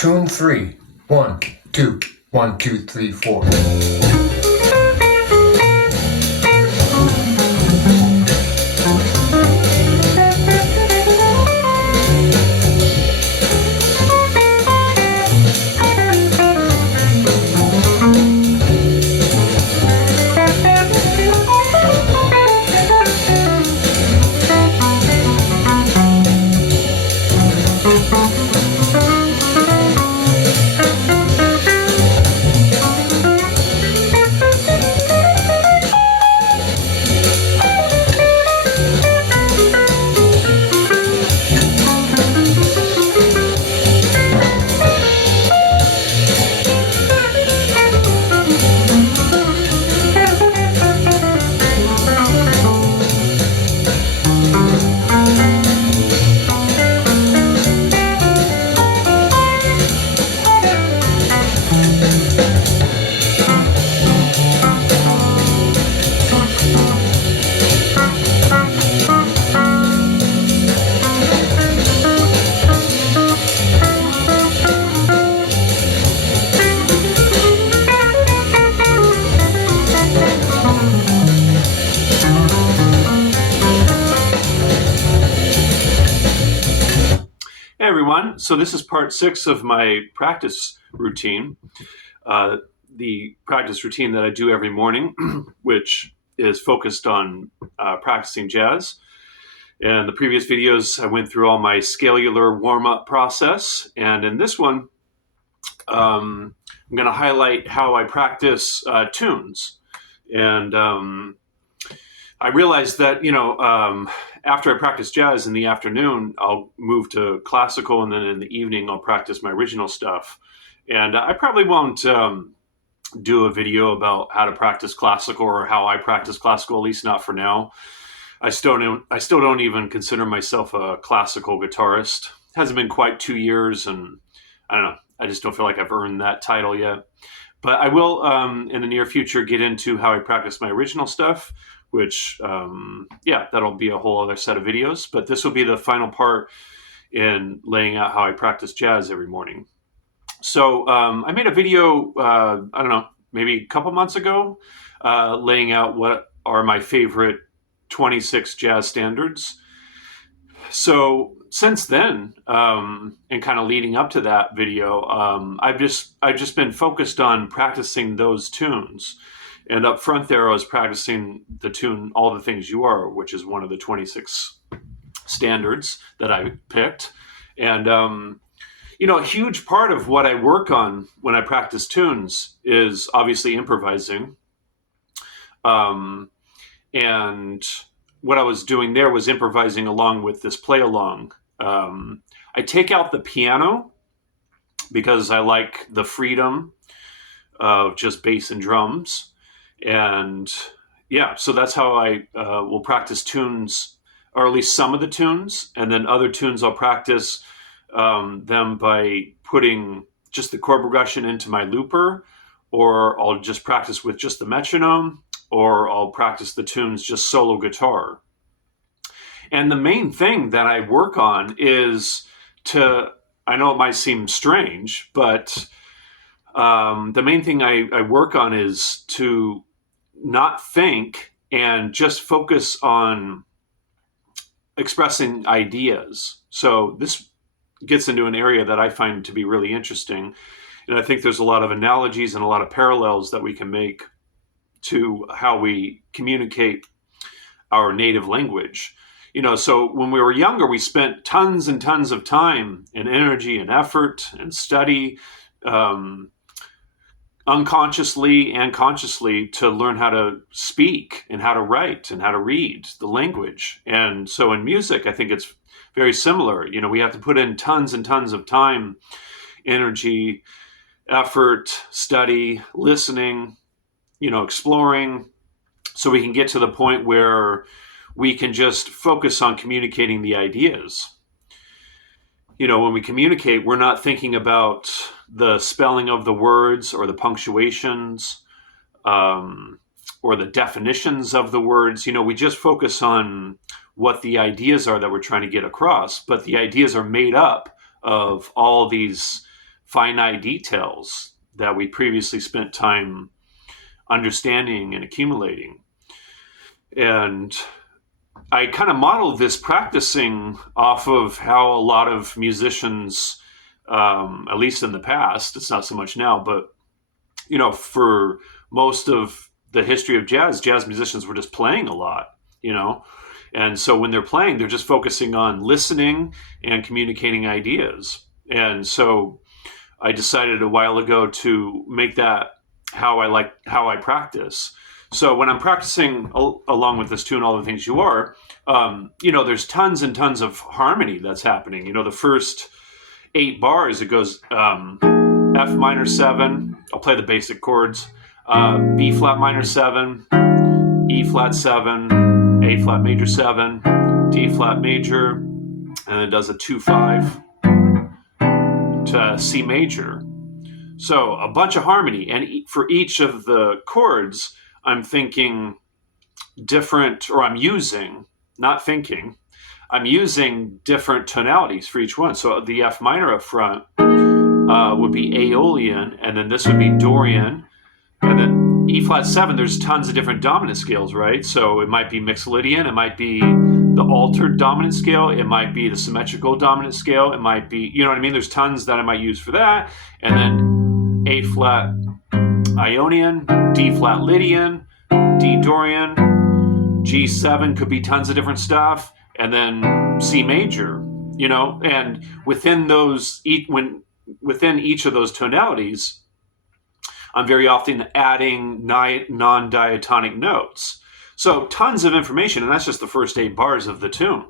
Tune 3. 1, 2, 1, 2, 3, 4. Hey everyone, so this is part 6 of my practice routine, the practice routine that I do every morning, which is focused on practicing jazz. In the previous videos, I went through all my scalular warm-up process, and in this one, I'm going to highlight how I practice tunes. And I realized that, after I practice jazz in the afternoon, I'll move to classical, and then in the evening, I'll practice my original stuff. And I probably won't do a video about how to practice classical or how I practice classical, at least not for now. I still don't even consider myself a classical guitarist. It hasn't been quite 2 years, and I don't know. I just don't feel like I've earned that title yet. But I will, in the near future, get into how I practice my original stuff, which, that'll be a whole other set of videos. But this will be the final part in laying out how I practice jazz every morning. So I made a video, maybe a couple months ago, laying out what are my favorite 26 jazz standards. So since then, and kind of leading up to that video, I've just been focused on practicing those tunes. And up front there, I was practicing the tune "All the Things You Are," which is one of the 26 standards that I picked. And a huge part of what I work on when I practice tunes is obviously improvising. And what I was doing there was improvising along with this play along. I take out the piano because I like the freedom of just bass and drums. And so that's how I will practice tunes, or at least some of the tunes. And then other tunes I'll practice them by putting just the chord progression into my looper, or I'll just practice with just the metronome, or I'll practice the tunes just solo guitar. And the main thing that I work on is I know it might seem strange, but the main thing I work on is to not think and just focus on expressing ideas. So this gets into an area that I find to be really interesting. And I think there's a lot of analogies and a lot of parallels that we can make to how we communicate our native language. So when we were younger, we spent tons and tons of time and energy and effort and study, unconsciously and consciously, to learn how to speak and how to write and how to read the language. And so in music, I think it's very similar. We have to put in tons and tons of time, energy, effort, study, listening, exploring, so we can get to the point where we can just focus on communicating the ideas. When we communicate, we're not thinking about the spelling of the words or the punctuations or the definitions of the words. We just focus on what the ideas are that we're trying to get across. But the ideas are made up of all these finite details that we previously spent time understanding and accumulating. And I kind of modeled this practicing off of how a lot of musicians, at least in the past, it's not so much now, but, for most of the history of jazz musicians were just playing a lot, And so when they're playing, they're just focusing on listening and communicating ideas. And so I decided a while ago to make that how I practice. So when I'm practicing along with this tune, All the Things You Are, there's tons and tons of harmony that's happening. The first 8 bars, it goes F minor 7. I'll play the basic chords. B flat minor 7, E flat 7, A flat major 7, D flat major, and it does a 2-5 to C major. So a bunch of harmony, and for each of the chords, I'm thinking different, or I'm using, not thinking, I'm using different tonalities for each one. So the F minor up front would be Aeolian, and then this would be Dorian, and then E flat 7, there's tons of different dominant scales, right? So it might be Mixolydian, it might be the altered dominant scale, it might be the symmetrical dominant scale, it might be, you know what I mean? There's tons that I might use for that. And then A flat Ionian, D flat Lydian, D Dorian, G7 could be tons of different stuff, and then C major, and within each of those tonalities, I'm very often adding non-diatonic notes. So tons of information, and that's just the first 8 bars of the tune.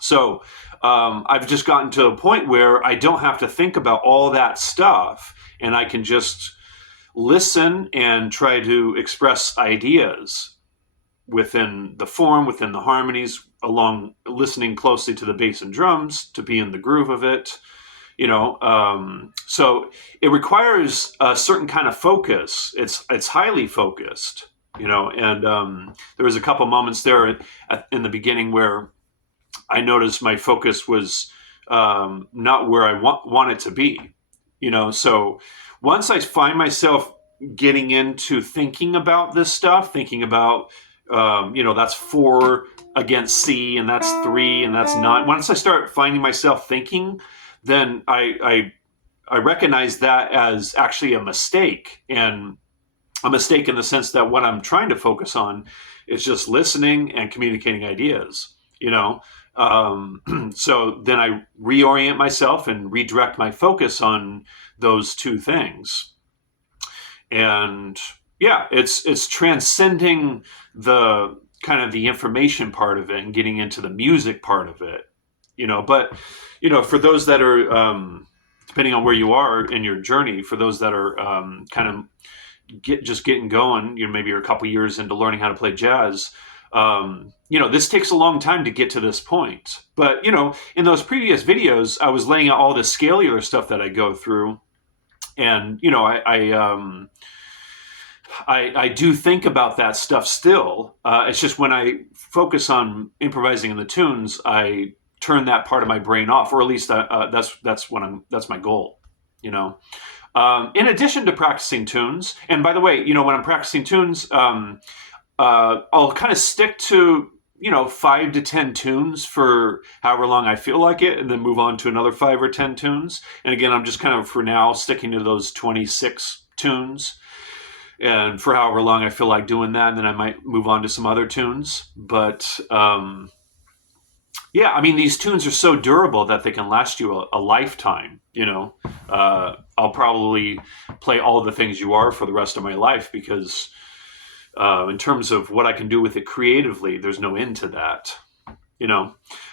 So I've just gotten to a point where I don't have to think about all that stuff, and I can just listen and try to express ideas within the form, within the harmonies, along listening closely to the bass and drums to be in the groove of it. So it requires a certain kind of focus. It's highly focused, and there was a couple moments there in the beginning where I noticed my focus was not where I want it to be, so once I find myself getting into thinking about this stuff, thinking about, that's 4 against C, and that's 3, and that's 9. Once I start finding myself thinking, then I recognize that as actually a mistake, and a mistake in the sense that what I'm trying to focus on is just listening and communicating ideas, So then I reorient myself and redirect my focus on those 2 things. And yeah, it's transcending the kind of the information part of it and getting into the music part of it, but for those that are, depending on where you are in your journey, for those that are kind of just getting going, maybe you're a couple years into learning how to play jazz, this takes a long time to get to this point. But, in those previous videos, I was laying out all the scalar stuff that I go through. And, I do think about that stuff still. It's just when I focus on improvising in the tunes, I turn that part of my brain off, or at least that's my goal, in addition to practicing tunes. And by the way, when I'm practicing tunes, I'll kind of stick to 5 to 10 tunes for however long I feel like it, and then move on to another 5 or 10 tunes. And again, I'm just kind of for now sticking to those 26 tunes, and for however long I feel like doing that, and then I might move on to some other tunes. But yeah, I mean, these tunes are so durable that they can last you a lifetime, I'll probably play All the Things You Are for the rest of my life, because in terms of what I can do with it creatively, there's no end to that,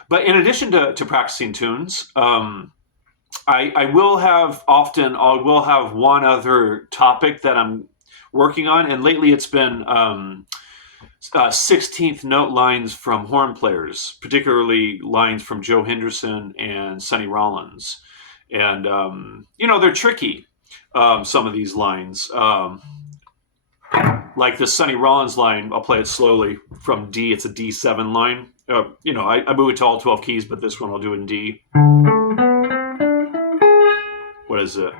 But in addition to practicing tunes, I will have one other topic that I'm working on, and lately it's been 16th note lines from horn players, particularly lines from Joe Henderson and Sonny Rollins. And, they're tricky, some of these lines. Like the Sonny Rollins line, I'll play it slowly from D. It's a D7 line. I move it to all 12 keys, but this one I'll do in D. What is it?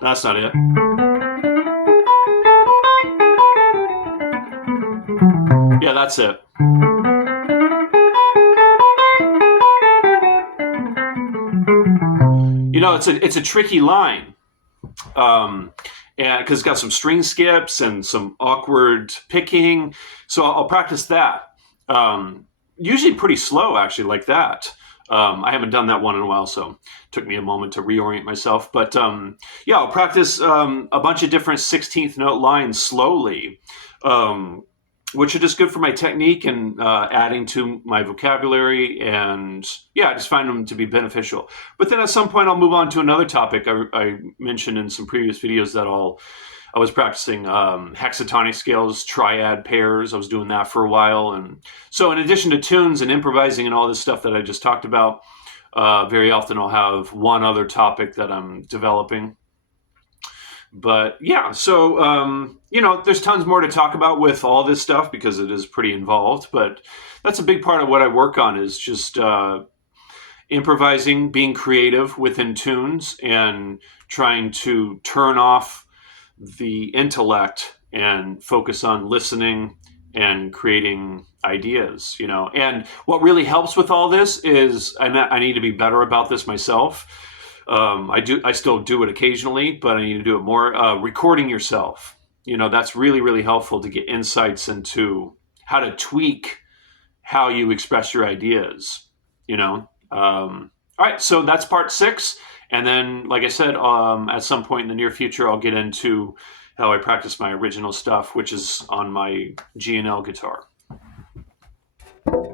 That's not it. Yeah, that's it. You know, it's a tricky line, and because it's got some string skips and some awkward picking. So I'll practice that. Usually pretty slow, actually, like that. I haven't done that one in a while, so it took me a moment to reorient myself. But yeah, I'll practice a bunch of different 16th note lines slowly, which are just good for my technique and adding to my vocabulary. And yeah, I just find them to be beneficial. But then at some point, I'll move on to another topic. I mentioned in some previous videos that I was practicing hexatonic scales, triad pairs. I was doing that for a while. And so in addition to tunes and improvising and all this stuff that I just talked about, very often I'll have one other topic that I'm developing. But yeah, so, you know, there's tons more to talk about with all this stuff because it is pretty involved. But that's a big part of what I work on is just improvising, being creative within tunes and trying to turn off the intellect and focus on listening and creating ideas, you know. And what really helps with all this is I need to be better about this myself. I still do it occasionally, but I need to do it more. Recording yourself, you know, that's really, really helpful to get insights into how to tweak how you express your ideas, you know. All right, so that's part 6. And then, like I said, at some point in the near future, I'll get into how I practice my original stuff, which is on my G&L guitar.